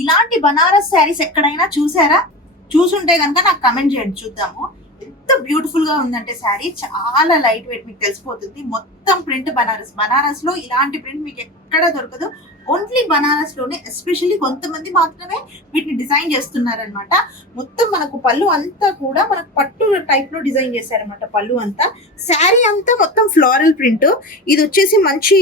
ఇలాంటి బనారస్ శారీస్ ఎక్కడైనా చూసారా? చూసుంటే గనుక నాకు కామెంట్ చేయండి చూద్దాము. ఎంత బ్యూటిఫుల్ గా ఉందంటే శారీ చాలా లైట్ వెయిట్, మీకు తెలిసిపోతుంది. మొత్తం ప్రింట్ బనారస్. బనారస్ లో ఇలాంటి ప్రింట్ మీకు ఎక్కడ దొరకదు. ఓన్లీ బనారస్ లోనే, ఎస్పెషల్లీ కొంతమంది మాత్రమే వీటిని డిజైన్ చేస్తున్నారనమాట. మొత్తం మనకు పళ్ళు అంతా కూడా మనకు పట్టు టైప్ లో డిజైన్ చేశారనమాట. పళ్ళు అంతా, శారీ అంతా మొత్తం ఫ్లోరల్ ప్రింట్. ఇది వచ్చేసి మంచి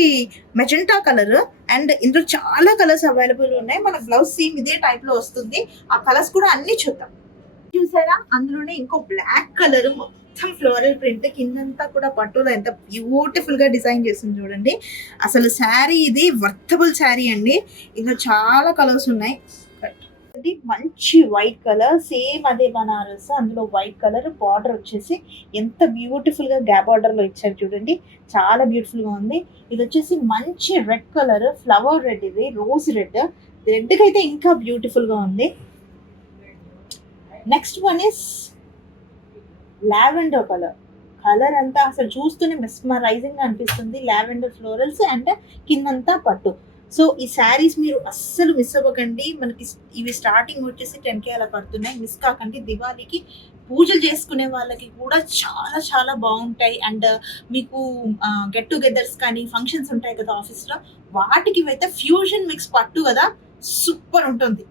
మెజెంటా కలర్ అండ్ ఇందులో చాలా కలర్స్ అవైలబుల్ ఉన్నాయి. మన బ్లౌజ్ సేమ్ ఇదే టైప్ లో వస్తుంది. ఆ కలర్స్ కూడా అన్ని చూద్దాం. చూసారా, అందులోనే ఇంకో బ్లాక్ కలర్ మొత్తం ఫ్లోరల్ ప్రింట్, కిందంతా కూడా పట్టులో ఎంత బ్యూటిఫుల్ గా డిజైన్ చేసింది చూడండి. అసలు శారీ ఇది వర్తబుల్ శారీ అండి. ఇందులో చాలా కలర్స్ ఉన్నాయి. మంచి వైట్ కలర్, సేమ్ అదే బనారస్, అందులో వైట్ కలర్ బార్డర్ వచ్చేసి ఎంత బ్యూటిఫుల్ గా గ్యాప్ బార్డర్ లో ఇచ్చారు చూడండి. చాలా బ్యూటిఫుల్ గా ఉంది. ఇది వచ్చేసి మంచి రెడ్ కలర్, ఫ్లవర్ రెడ్, ఇది రోజ్ రెడ్. రెడ్ కి అయితే ఇంకా బ్యూటిఫుల్ గా ఉంది. Next one is lavender colour. Colour అంతా అసలు చూస్తూనే మెస్మరైజింగ్ గా అనిపిస్తుంది. లావెండర్ ఫ్లోరల్స్ అండ్ కిందంతా పట్టు. సో ఈ శారీస్ మీరు అస్సలు మిస్ అవ్వకండి. మనకి ఇవి స్టార్టింగ్ వచ్చేసి 10K అలా పడుతున్నాయి. మిస్ కాకండి. దివాళీకి పూజలు చేసుకునే వాళ్ళకి కూడా చాలా చాలా బాగుంటాయి. అండ్ మీకు గెట్ టుగెదర్స్ కానీ ఫంక్షన్స్ ఉంటాయి కదా ఆఫీస్లో, వాటికి అయితే ఫ్యూజన్ మిక్స్ పట్టు కదా, సూపర్ ఉంటుంది.